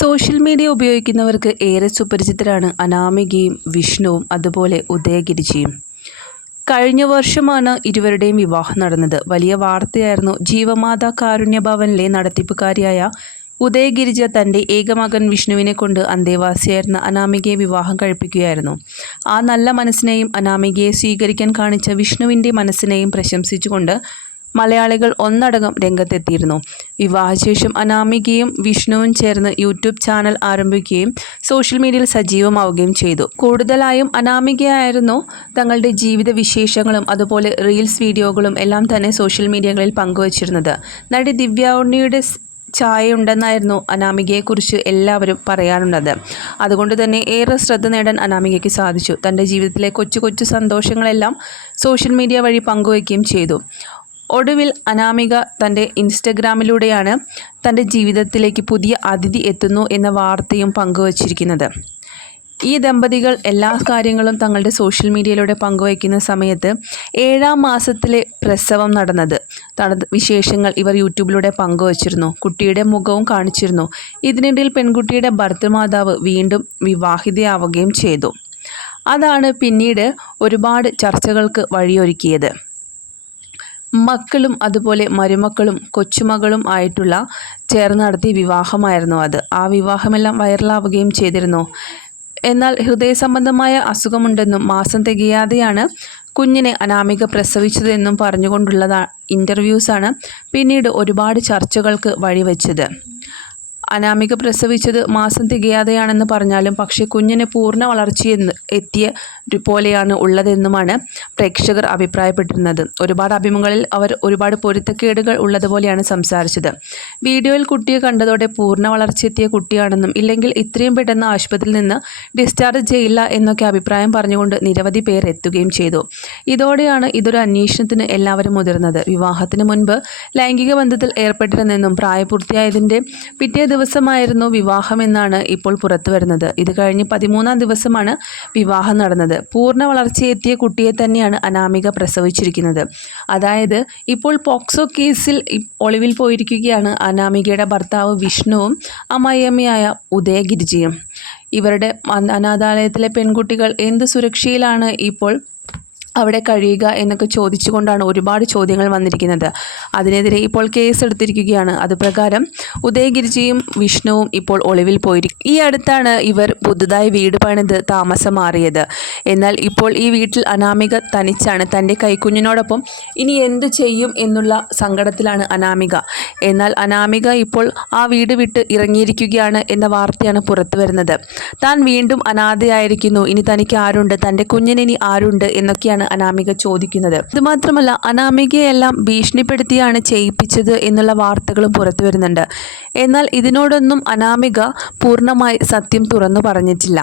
Social media ഉപയോഗിക്കുന്നവർക്ക് ഏറെ സുപരിചിതരാണ് അനാമികയും വിഷ്ണുവും അതുപോലെ ഉദയഗിരിജിയും. കഴിഞ്ഞ വർഷമാണ് ഇരുവരുടെയും വിവാഹം നടന്നത്. വലിയ വാർത്തയായിരുന്നു. ജീവമാതാ കാരുണ്യ ഭവനിലെ നടത്തിപ്പുകാരിയായ ഉദയഗിരിജ തൻ്റെ ഏകമകൻ വിഷ്ണുവിനെ കൊണ്ട് അന്തേവാസിയായിരുന്ന അനാമികയെ വിവാഹം കഴിപ്പിക്കുകയായിരുന്നു. ആ നല്ല മനസ്സിനെയും അനാമികയെ സ്വീകരിക്കാൻ കാണിച്ച വിഷ്ണുവിൻ്റെ മനസ്സിനെയും പ്രശംസിച്ചുകൊണ്ട് മലയാളികൾ ഒന്നടങ്കം രംഗത്തെത്തിയിരുന്നു. വിവാഹശേഷം അനാമികയും വിഷ്ണുവും ചേർന്ന് യൂട്യൂബ് ചാനൽ ആരംഭിക്കുകയും സോഷ്യൽ മീഡിയയിൽ സജീവമാവുകയും ചെയ്തു. കൂടുതലായും അനാമികയായിരുന്നു തങ്ങളുടെ ജീവിത വിശേഷങ്ങളും അതുപോലെ റീൽസ് വീഡിയോകളും എല്ലാം തന്നെ സോഷ്യൽ മീഡിയകളിൽ പങ്കുവച്ചിരുന്നത്. നടി ദിവ്യ ഉണ്ണിയുടെ ചായയുണ്ടെന്നായിരുന്നു അനാമികയെക്കുറിച്ച് എല്ലാവരും പറയാറുള്ളത്. അതുകൊണ്ട് തന്നെ ഏറെ ശ്രദ്ധ നേടാൻ അനാമികയ്ക്ക് സാധിച്ചു. തൻ്റെ ജീവിതത്തിലെ കൊച്ചു കൊച്ചു സന്തോഷങ്ങളെല്ലാം സോഷ്യൽ മീഡിയ വഴി പങ്കുവയ്ക്കുകയും ചെയ്തു. ഒടുവിൽ അനാമിക തൻ്റെ ഇൻസ്റ്റഗ്രാമിലൂടെയാണ് തൻ്റെ ജീവിതത്തിലേക്ക് പുതിയ അതിഥി എത്തുന്നു എന്ന വാർത്തയും പങ്കുവച്ചിരിക്കുന്നത്. ഈ ദമ്പതികൾ എല്ലാ കാര്യങ്ങളും തങ്ങളുടെ സോഷ്യൽ മീഡിയയിലൂടെ പങ്കുവയ്ക്കുന്ന സമയത്ത് 7ാം മാസത്തിലെ പ്രസവം നടന്നത് വിശേഷങ്ങൾ ഇവർ യൂട്യൂബിലൂടെ പങ്കുവച്ചിരുന്നു. കുട്ടിയുടെ മുഖവും കാണിച്ചിരുന്നു. ഇതിനിടയിൽ പെൺകുട്ടിയുടെ ഭർത്തൃമാതാവ് വീണ്ടും വിവാഹിതയാവുകയും ചെയ്തു. അതാണ് പിന്നീട് ഒരുപാട് ചർച്ചകൾക്ക് വഴിയൊരുക്കിയത്. മക്കളും അതുപോലെ മരുമക്കളും കൊച്ചുമകളും ആയിട്ടുള്ള ചേർന്ന് നടത്തിയ വിവാഹമായിരുന്നു അത്. ആ വിവാഹമെല്ലാം വൈറലാവുകയും ചെയ്തിരുന്നു. എന്നാൽ ഹൃദയ സംബന്ധമായ അസുഖമുണ്ടെന്നും മാസം തികയാതെയാണ് കുഞ്ഞിനെ അനാമിക പ്രസവിച്ചതെന്നും പറഞ്ഞുകൊണ്ടുള്ള ഇൻ്റർവ്യൂസാണ് പിന്നീട് ഒരുപാട് ചർച്ചകൾക്ക് വഴിവെച്ചത്. അനാമിക പ്രസവിച്ചത് മാസം തികയാതെയാണെന്ന് പറഞ്ഞാലും പക്ഷേ കുഞ്ഞിന് പൂർണ്ണ വളർച്ചയെന്ന് എത്തിയ പോലെയാണ് ഉള്ളതെന്നുമാണ് പ്രേക്ഷകർ അഭിപ്രായപ്പെട്ടിരുന്നത്. ഒരുപാട് അഭിമുഖങ്ങളിൽ അവർ ഒരുപാട് പൊരുത്തക്കേടുകൾ ഉള്ളതുപോലെയാണ് സംസാരിച്ചത്. വീഡിയോയിൽ കുട്ടിയെ കണ്ടതോടെ പൂർണ്ണ വളർച്ചയെത്തിയ കുട്ടിയാണെന്നും ഇല്ലെങ്കിൽ ഇത്രയും പെട്ടെന്ന് ആശുപത്രിയിൽ നിന്ന് ഡിസ്ചാർജ് ചെയ്യില്ല എന്നൊക്കെ അഭിപ്രായം പറഞ്ഞുകൊണ്ട് നിരവധി പേർ എത്തുകയും ചെയ്തു. ഇതോടെയാണ് ഇതൊരു അന്വേഷണത്തിന് എല്ലാവരും മുതിർന്നത്. വിവാഹത്തിന് മുൻപ് ലൈംഗിക ബന്ധത്തിൽ ഏർപ്പെട്ടിരുന്നെന്നും പ്രായപൂർത്തിയായതിൻ്റെ പിറ്റേ ദിവസമായിരുന്നു വിവാഹമെന്നാണ് ഇപ്പോൾ പുറത്തു വരുന്നത്. ഇത് കഴിഞ്ഞ് 13ാം ദിവസമാണ് വിവാഹം നടന്നത്. പൂർണ്ണ വളർച്ചയെത്തിയ കുട്ടിയെ തന്നെയാണ് അനാമിക പ്രസവിച്ചിരിക്കുന്നത്. അതായത് ഇപ്പോൾ പോക്സോ കേസിൽ ഒളിവിൽ പോയിരിക്കുകയാണ് അനാമികയുടെ ഭർത്താവ് വിഷ്ണുവും അമ്മായിയമ്മയായ ഉദയഗിരിജിയും. ഇവരുടെ അനാഥാലയത്തിലെ പെൺകുട്ടികൾ എന്ത് സുരക്ഷയിലാണ് ഇപ്പോൾ അവിടെ കഴിയുക എന്നൊക്കെ ചോദിച്ചുകൊണ്ടാണ് ഒരുപാട് ചോദ്യങ്ങൾ വന്നിരിക്കുന്നത്. അതിനെതിരെ ഇപ്പോൾ കേസെടുത്തിരിക്കുകയാണ്. അതുപ്രകാരം ഉദയഗിരിജിയും വിഷ്ണുവും ഇപ്പോൾ ഒളിവിൽ പോയിരിക്കും. ഈ അടുത്താണ് ഇവർ പുതുതായി വീട് പണിത് താമസം മാറിയത്. എന്നാൽ ഇപ്പോൾ ഈ വീട്ടിൽ അനാമിക തനിച്ചാണ്. തൻ്റെ കൈക്കുഞ്ഞിനോടൊപ്പം ഇനി എന്ത് ചെയ്യും എന്നുള്ള സങ്കടത്തിലാണ് അനാമിക. എന്നാൽ അനാമിക ഇപ്പോൾ ആ വീട് വിട്ട് ഇറങ്ങിയിരിക്കുകയാണ് എന്ന വാർത്തയാണ് പുറത്തു വരുന്നത്. താൻ വീണ്ടും അനാഥയായിരിക്കുന്നു, ഇനി തനിക്ക് ആരുണ്ട്, തൻ്റെ കുഞ്ഞിന് ഇനി ആരുണ്ട് എന്നൊക്കെയാണ് അനാമിക ചോദിക്കുന്നത്. ഇതുമാത്രമല്ല, അനാമികയെല്ലാം ഭീഷണിപ്പെടുത്തിയാണ് ചെയ്യിപ്പിച്ചത് എന്നുള്ള വാർത്തകളും പുറത്തു വരുന്നുണ്ട്. എന്നാൽ ഇതിനോടൊന്നും അനാമിക പൂർണ്ണമായി സത്യം തുറന്നു പറഞ്ഞിട്ടില്ല.